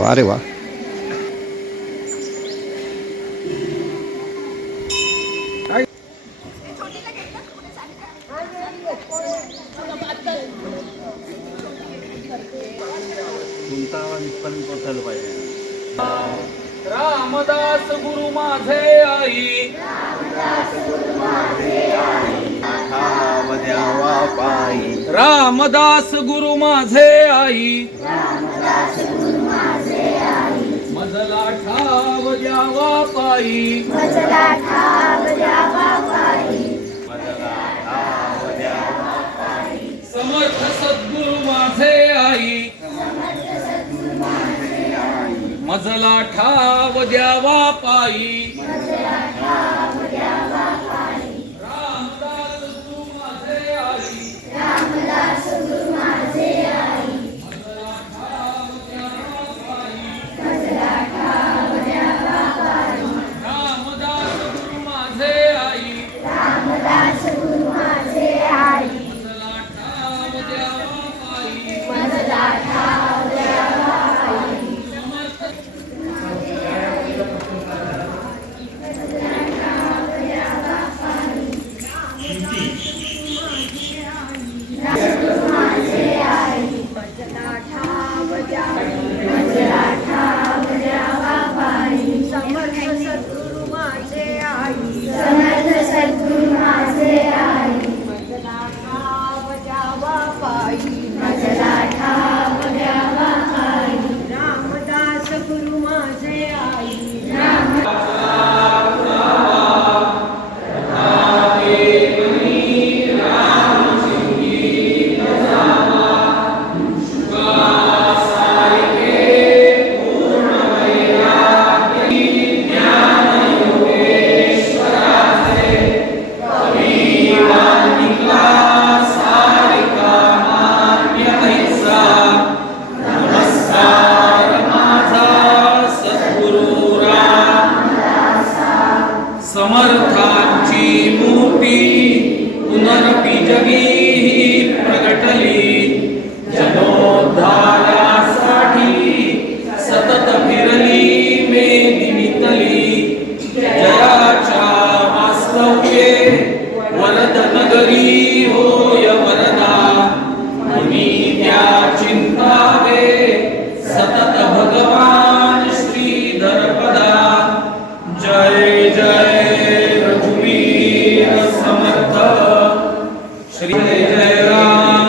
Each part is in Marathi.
वा रे वा. रामदास गुरु माझे आई, द्यावा पायी. रामदास गुरु माझे आई, मजला ठाव द्यावा पायी, समर्थ सद्गुरु माझे आई, मजला ठाव द्यावा पायी. रामदास गुरु माझे आई, मजला ठाव द्यावा पायी. रामदास गुरु माझे आई, मजला ठाव द्यावा पायी. समर्थांची मूर्ती पुनरपि जगी प्रगटली, जनोद्धारासाठी सतत फिरली मेदिनीतली. जयाच्या वास्तव्ये वरद नगरी होय वरदा, मुनी त्या चिंतावे सतत भगवान श्रीधर पदा. जय जय रघुवीर समर्थ श्री जय राम.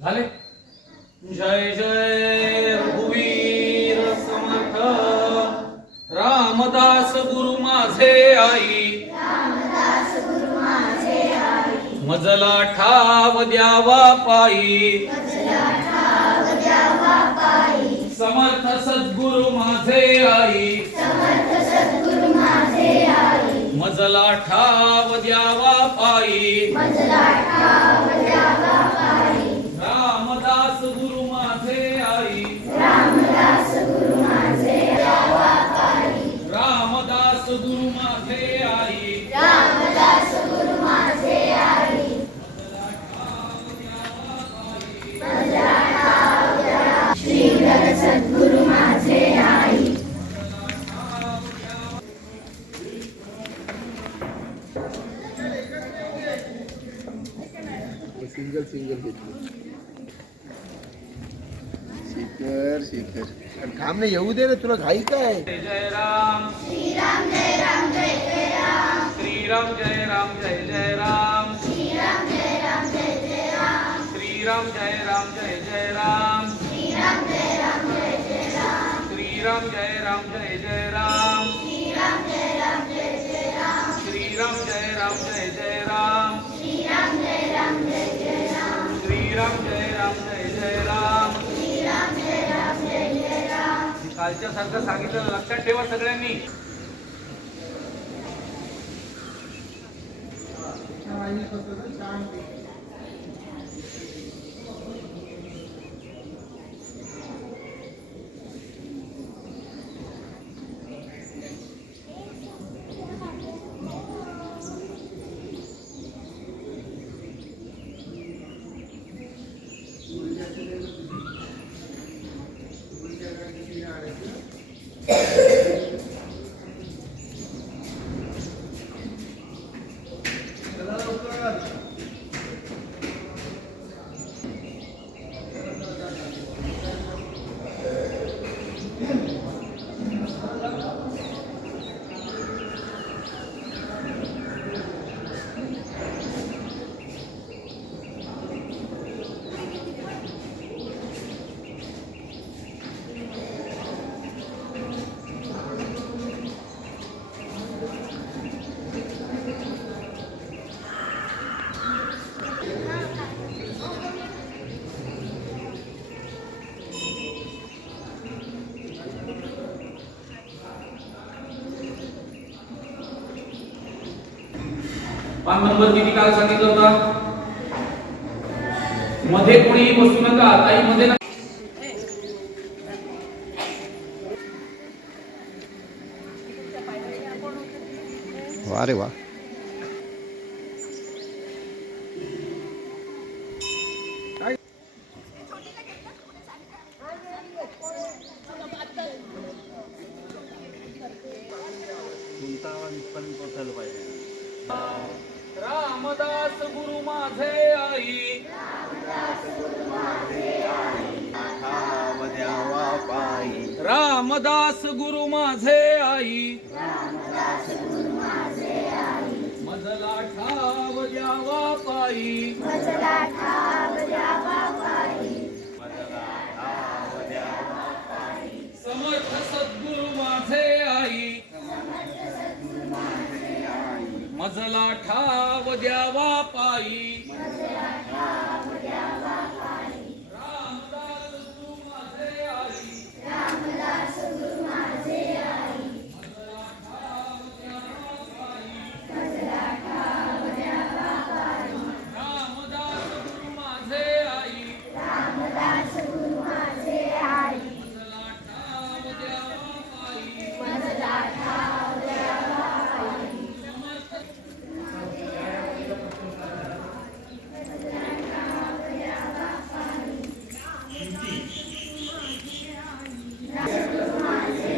झाले. जय जय रघुवीर समर्थ. रामदास गुरु माझे आई, मजला ठाव द्यावा पायी. समर्थ सद्गुरु माझे आई, मजला ठाव द्यावा पायी. रामदास गुरु माझे आई, रामदास गुरु माझे आई, सद्गुरु माझे आई. सिंगल घेतली. शिखर थांब नाही येऊ दे रे, तुला घाई काय? जय जय राम श्रीराम जय राम जय जय राम श्रीराम जय राम जय जय राम श्रीराम जय राम जय जय राम श्रीराम जय राम जय जय राम श्रीराम जय राम जय जय राम श्रीराम जय राम जय जय राम श्रीराम जय राम जय जय राम श्रीराम जय राम जय जय राम श्रीराम जय राम जय जय राम श्रीराम जय राम जय जय राम श्रीराम जय राम जय जय राम. कालच्या सारखं सांगितलं लक्षात ठेवा सगळ्यांनी. पान नंबर किती काल सांगितलं होता? मध्ये कोणीही बसू नका. ताई मध्ये ना. वा रे वा. रामदास गुरु माझे आई रामदास गुरु माझे आई मजला ठाव द्यावा पायी मजला ठाव द्यावा पायी समर्थ सद्गुरु माझे आई मजला ठाव द्यावा पायी रामदास गुरु माझे आई रामदास गुरु माझे आई मजला ठाव द्यावा पायी मजला ठाव द्यावा पायी रामदास गुरु माझे आई रामदास गुरु माझे आई मजला ठाव द्यावा पायी मजला ठाव द्यावा पायी गुरु माझे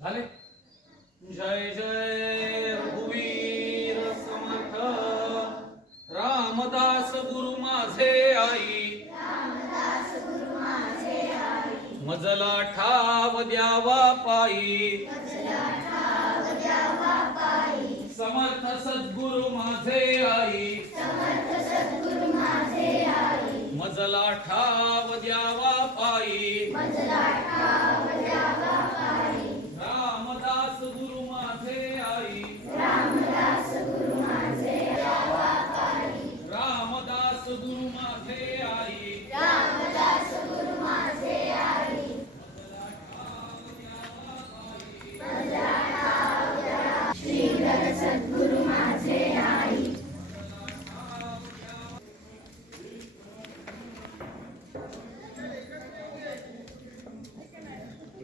झाले. जय जय रघुवीर समर्थ रामदास गुरु माझे आई. रामदास गुरु माझे आई. मजला ठाव द्यावा पायी. मजला ठाव द्यावा पायी. समर्थ सद्गुरु माझे आई. समर्थ सद्गुरु माझे आई. मजला ठाव द्यावा पायी. मजला ठाव द्यावा पायी. रामदास गुरु माझे आई. रामदास गुरु माझे द्यावा पायी. रामदास गुरु माझे आई. रामदास गुरु माझे आई. मजला ठाव द्यावा. श्री गुरु सद्गुरु माझे आई.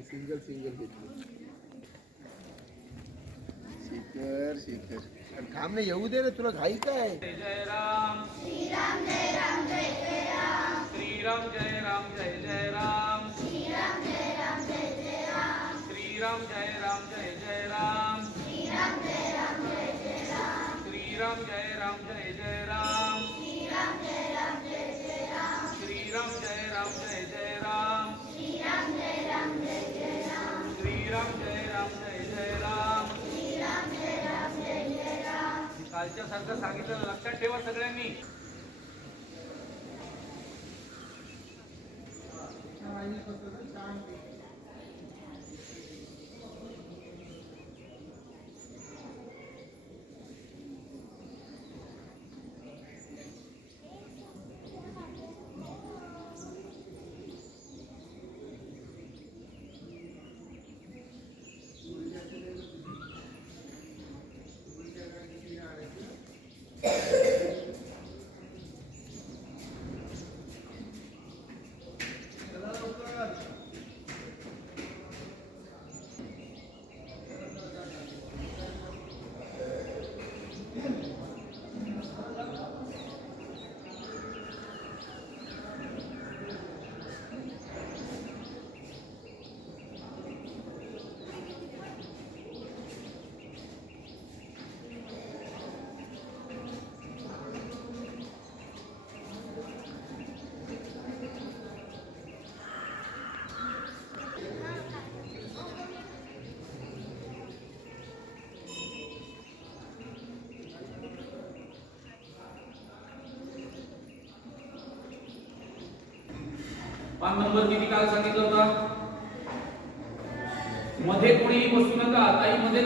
सिंगल सिंगल घेतली. शिखर शिखर आणि थांब ना, येऊ दे रे, तुला घाई काय? जय जय राम. श्रीराम जय राम जय जय राम. श्रीराम जय राम जय जय राम. श्रीराम जय राम जय जय राम. श्रीराम जय राम जय जय राम. श्रीराम जय राम जय जय राम. श्रीराम जय राम जय जय राम. श्रीराम जय राम जय जय राम. श्रीराम जय राम जय जय राम. श्रीराम जय राम जय जय राम. श्रीराम जय राम जय जय राम. श्रीराम जय राम जय जय राम. कालच्या सारखं सांगितलं लक्षात ठेवा सगळ्यांनी. पान नंबर किती काल सांगितलं होता? मध्ये कोणी बसू नका, ताई मध्ये